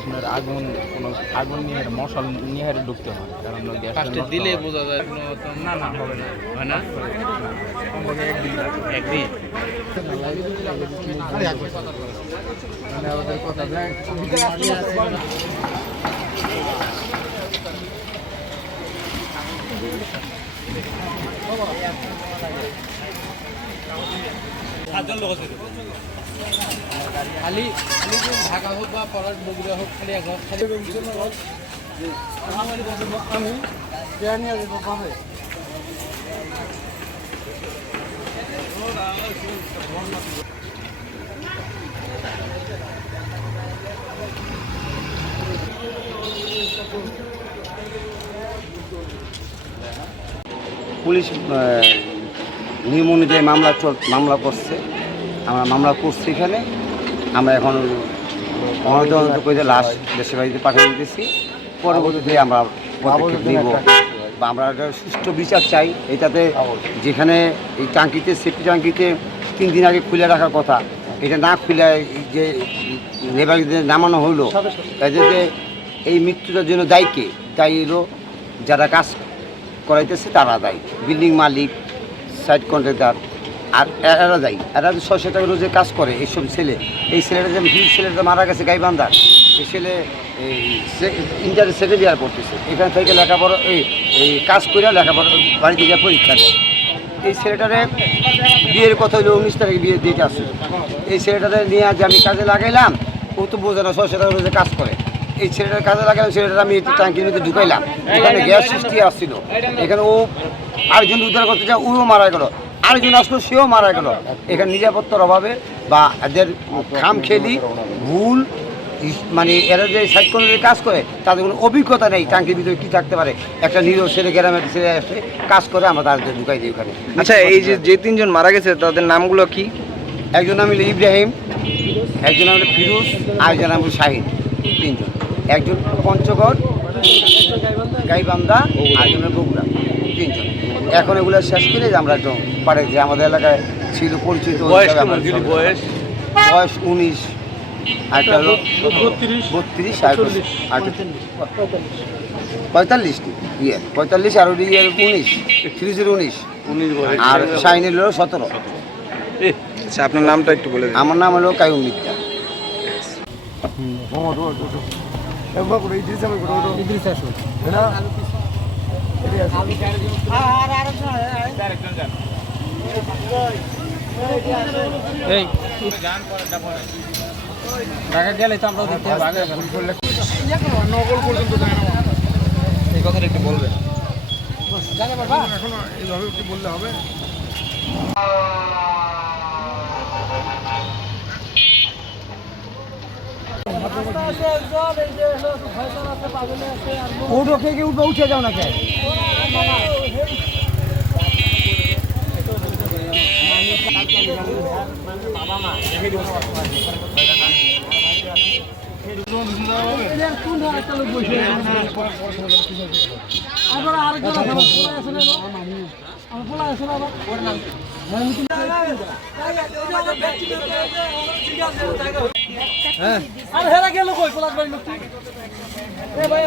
আপনার আগুন নিয়ে মশাল নিয়ে ঢুকতে হয়, কারণ গ্যাসটা দিলে বোঝা যায়। না না হবে না, হয় না, একদিন খালি ঢাকা হোক বা পড়ার বগুড়া হোক, খালি এক খালি আমি পুলিশ নিয়ম অনুযায়ী মামলা করছে, আমরা মামলা করছি। এখানে আমরা এখন ময়নাতদন্ত করে লাশ দেশের বাড়িতে পাঠিয়ে দিতেছি। পরবর্তীতে আমরা পদক্ষেপ নিব বা আমরা একটা সুষ্ঠু বিচার চাই। এটাতে যেখানে এই ট্যাঙ্কিতে, সেফটি ট্যাঙ্কিতে 3 দিন আগে খুলে রাখার কথা, এটা না খুলে যে লেবারদের নামানো হলো, এদের যে এই মৃত্যুটার জন্য দায়ী হলো যারা কাজ করাইতেছে, তারা দায়ী। বিল্ডিং মালিক, সাইট কন্ট্রাক্টর, আর এরা দায়ী। এরা 600 টাকা রোজে কাজ করে। এইসব এই ছেলেটা যে ছেলেটা মারা গেছে গাইবান্ধার, এই ছেলে ইন্টার সেকেন্ড ইয়ার পড়তেছে। এখান থেকে লেখাপড়া এই কাজ করে লেখাপড়া বাড়িতে গিয়ে পরীক্ষা দেয়। এই ছেলেটারে বিয়ের কথা হলো 19 তারিখে বিয়ে দিতে আসছিল। এই ছেলেটারে নিয়ে আজ আমি কাজে লাগাইলাম, ও তো বোঝে না 600 টাকা রোজে কাজ করে। এই ছেলেটার কাজে লাগালাম, ছেলেটা আমি ট্যাঙ্কির মধ্যে ঢুকাইলাম, এখানে গ্যাস সৃষ্টি আসছিল। এখানে ও আরেকজন উদ্ধার করতে যায়, ওও মারা গেল। আরেকজন আসলো, সেও মারা গেল। এখানে নিরাপত্তার অভাবে বা এদের খামখেয়ালি ভুল, মানে এরা যে সাইড কর্নারে কাজ করে তাদের কোনো অভিজ্ঞতা নেই ট্যাঙ্কির ভিতরে কী থাকতে পারে। একটা নিরীহ ছেলে, গ্রামের ছেলে আসে কাজ করে, আমরা তাদের ঢুকাই দিই ওখানে। আচ্ছা, এই যে 3 জন মারা গেছে তাদের নামগুলো কি? একজন নাম হলো ইব্রাহিম, একজন নাম হলো ফিরোজ, আরেকজন নাম হলো শাহিন। 3 জন। একজন পঞ্চগড় গাইবান্ধা, আরেকজন বগুড়া। 3 জন। এখন এগুলো শেষ করে যে আমরা একটু পাঠাইছি। আমাদের এলাকায় ছিল পরিচিত। বয়স 19, আরেকটা হলো 32, 45 ইয়ে 45, আর ওই ইয়ের 19, ফিরোজের 19, আর শাহিনের হলো 17। আচ্ছা, আপনার নামটা একটু বলে দিন। আমার নাম হলো কায়ুম মিত্রা। ঢাকা গেলে তো আমরা দেখতে নকল পর্যন্ত যায় না। এই কথাটা একটু বলবেন, জানে বাবা, এখন এইভাবে একটু বললে হবে। উঠে যাও না কে? আর হেরা গেল কই পলাশ ভাই লোক? এ ভাই